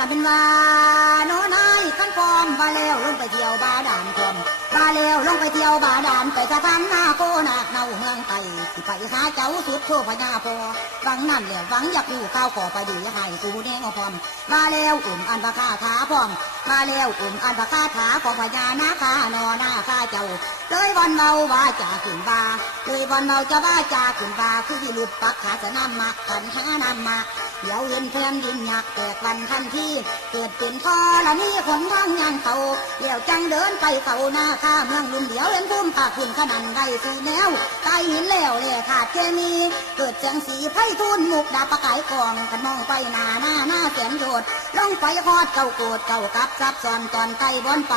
ละเป็นว่าโน้นายขั้นปอมบาแล้วลงไปเที่ยวบาดาลพรมบาแล้วลงไปเที่ยวบาดาลไปสถานนาโกนาเนาเมืองไทยสิไปหาเจ้าสุดโทพญาพอฟังนั่นแล้วฟังอยากอยู่ข้าวขอไปดียากให้กูแดงอพร้อมบาแล้วอุ่มอันพระคาถาพร้อมบาแล้วอุ่มอันพระคาถาของพญานาคานอนาคาเจ้าเลยวันเมาว่าจาขึ้นบาเลยวันเมาจะว่าจาขึ้นบาคือที่ลุดปักขาสนามมาขันหานำมา เดี๋ยวเห็นแผ่นดินหยักแตกวันทันทีเกิดเป็นพ่อละนี่คนทางยังเขาเดี๋ยวจังเดินไปเขาหน้าข้าเมืองลุนเดี๋ยวเห็นพุ่มปากขึ้นขนันได้สีแนวตายหินแล้วแหล่ขาดเคมี เกิดจังสีไพ่ทุนมุกดาประกายกองกันมองไปหน้าหน้าหน้าแสนโยดล่องไปฮอดเก่าโกดเก่ากับซับซ้อนตอนไตบอนไป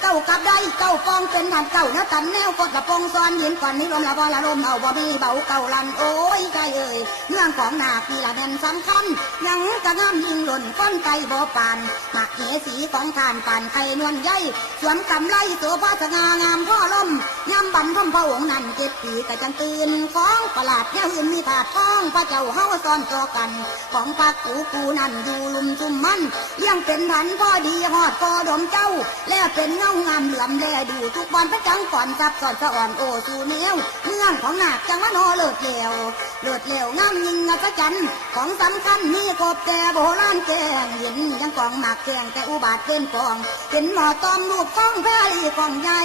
เก้ากับได้เก้าปองเป็นหันเก้าเนื้อตันแนวกดละปองซ้อนหินก่อนนี้ลมละบอละลมเอาบ่มีเบาเก่าลันโอ้ยใจเอ่ยเรื่องของนาคีละแม่นสำคัญยังกระงามยิงหล่นก้นไก่บ่ปานหมักเหสีของทานปานไข่นวลใยสวมกำไลตัวพระสง่างามพ่อลมยำบันพ่อพระองค์นั่นเจ็ดปีกะจังตื่นของประหลาดแนวอื่นมีถาดทองพระเจ้าเฮาซ้อนต่อกัน ของปักกูกูนั่นอยู่ลุมจุ่มมันยังเป็นทันพ่อดีหอดพอดมเจ้า แล้วเป็นเงางามเหลื่อมแลดูทุกบอลพระจังก่อนซับสอนสะอ่อนโอสูเนียวเมืองของนาคจังวะโนเลิศเลวเลิศเลวงามยิงอัศจรรย์ของสำคัญมีกบแต่โบราณแกงเห็นยังกองหมากแกงแต่อุบาทเป็นกองเห็นหมอตอมลูกท้องแพรีกองใหญ่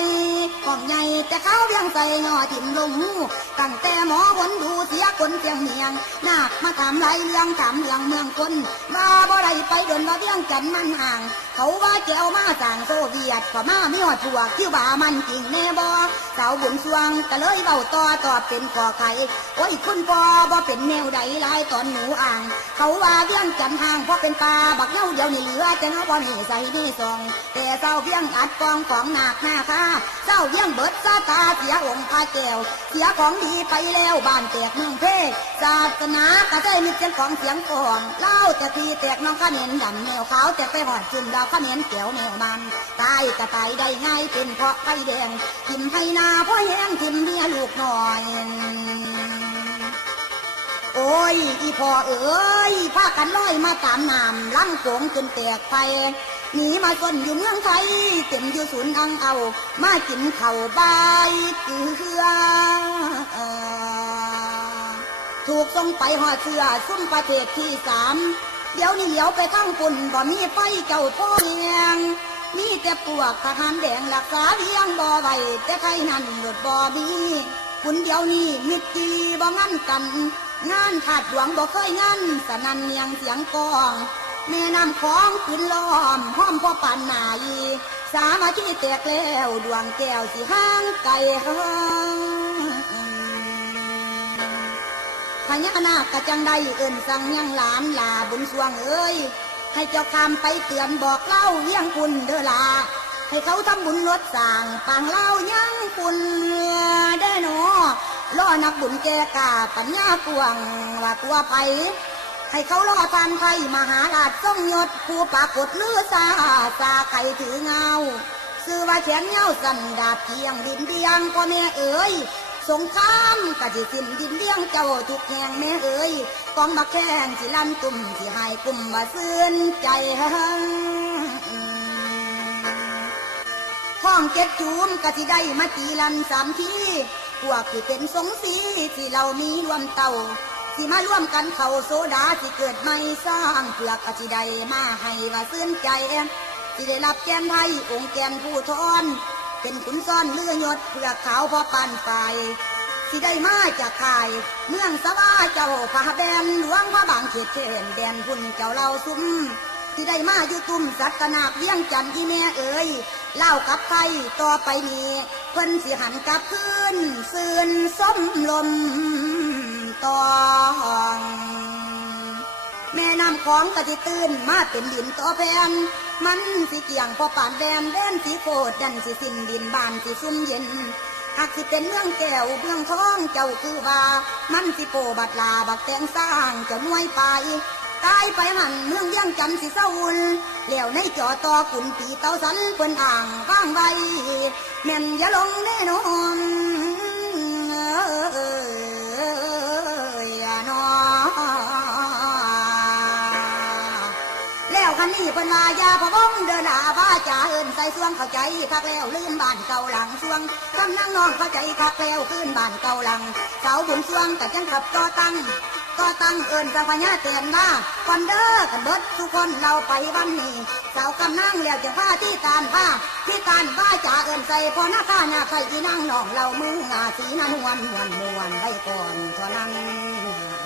กองใหญ่แต่เขาเลี้ยงใส่หน่อถิ่มลงหูตั้งแต่หมอผลดูเสียคนเสียงเมียงนาคมาถามไรเรื่องถามเรื่องเมืองคนมาบ่ได้ไปเดินมาเบี้ยงจันมันห่าง เขาว่าแก้วมาสั่งโซเวียตก็มาไม่หอดพวคิวบามันจริงแน่บ่ สาวบุญสวงก็เลยเบาต่อตอบเป็นขอไข่โอ้ยคุณปอบ่เป็นแนวใดลายตอนหนูอ่าง เขาว่าเบี้ยงจันทางเพราะเป็นปลาบักเน่าเดียวนี่เหลือแต่เงาบ่นี่ใส่นี่ซอง แต่เศร้าเบี้ยงอัดกองของหนักหน้าค่าเศร้าเบี้ยงเบิดซาตาเสียองค์พระแก้วเสียของดีไปแล้วบ้านแตกเมืองเพศาสนากระใจมีเสียงของเสียงกองเล่าแต่ทีแตกน้องข้าเน้นดำแนวขาวแตกไปหอดจุ่มดาวข้าเน้นแก้วแนวมันตายกระตายได้ง่ายเป็นเพราะไฟแดงทิมให้นาพราะแห้งทิมเมียลูกหน่อย โอ้ย อีพ่อเอ้ยพากันลอยมาตามน้ำลังโขงจนแตกไปหนีมาจนอยู่เมืองไทย เต็มอยู่ศูนย์อังเอา มากินเข่าวใบายเกลือถูกส่งไปหอดเสือซุ่มประเทศที่สาม เดี๋ยวนี้เหลียวไปข้างปุ่นบ่มีไฟเจ้าพ่อเมียง มีแต่ปวกทหารแดงรักษาเลี้ยงบ่ไหวแต่ใครนั่นหลุดบ่อมีคุณเดียวนี้มิตรจีบ่งั้นกัน งานขาดหลวงบ่เคยงานสนันเนียงเสียงกองแม่น้ำของขึ้นล้อมห้อมพ่อปานนายีสามาที่แตกแล้วดวงแก้วสิห้างไก่ห้างพญานาคกระจังได้เอิ่นสังยังหลานลาบุญสวงเอ้ย ให้เจ้าคำไปเตือนบอกเล่าเยี่ยงคุณเดอลา ให้เขาทำบุญลดสั่งปางเล่ายังคุณได้อหนอล่อนักบุญแกกาปัญญากวงว่าตัวไป ให้เขาล่อทานไทยมหาราชทรงยศผู้ปรากฏลือซาซาไข่ถือเงาซื้อว่าแขนเงาสันดาบเพียงดินเดียงพ่อแม่เอ๋ย สงครามกะสิสิ้นดินเลี้ยงเจ้าทุกแห่งแม่เอ๋ยกองมาแข่งสิลั่นตุ่มสิหายกลุ่มว่าซื่นใจห้องเก็ดจูมกะสิได้มาตีลันสามทีพวกที่เป็นสงสีที่เรามีรวมเต่าสิมาร่วมกันเขาโซดาสิเกิดไม่สร้างเพื่อกะสิได้มาให้ว่าซื่นใจสิได้รับแกนไทยองค์แกนผู้ทอน เป็นขุนซ่อนเลือยศเพื่อขาวพอปานไฟสิได้มาจากข่าย เมืองสวาเจ้าพระแบนหลวงพระบางเขตเขนแดนพุ่นเจ้าเราซุ้มสิได้มาอยู่ตุ่มสัตนาคเลี้ยงจันที่แม่เอ๋ยเล่ากับใครต่อไปนี้เพิ่นสิหันกลับคืนซื่นส้มลมตองแม่น้ำของกะทิตื่นมาเป็นดินต่อแผ่น มันสิเกี่ยงพอป่านแดนแดนสีโคดดันสิสิ้นดินบานสิซุ่มเย็นหากสิเป็นเมืองแก้วเมืองท้องเจ้าคือว่า มันสิโปบัดลาบักแตงสร้างเจ้าน่วยไปตายไปหันเมืองเลี้ยงจันสิเศร้าอุ่นแล้วในจอตอขุนปีเต้าสันเปิ้นอ่างว่างไว้แม่นอย่าลงแน่นอน วันนี้เพิ่นลายาพะวงเดินหาบ้าจ่าเอินใส่สวงเข้าใจคักแล้วลืมบ้านเก่าหลังสวงกำนั่งนองเข้าใจคักแล้วขึ้นบ้านเก่าหลัง เสาบุญสวงแต่จังขับต่อตั้งก็ตั้งเอิญสังพญาเตียนมาคอนเดอร์กันเบิดทุกคนเราไปวันนี้สาวกำนั่งแล้วจะผ้าที่การผ้าที่การผ้าจ่าเอิญใส่พอหน้าข้าหน้าใส่ที่นั่งนองเรามืองาสีนันวันมวนมวนไว้ก่อนเท่านั้น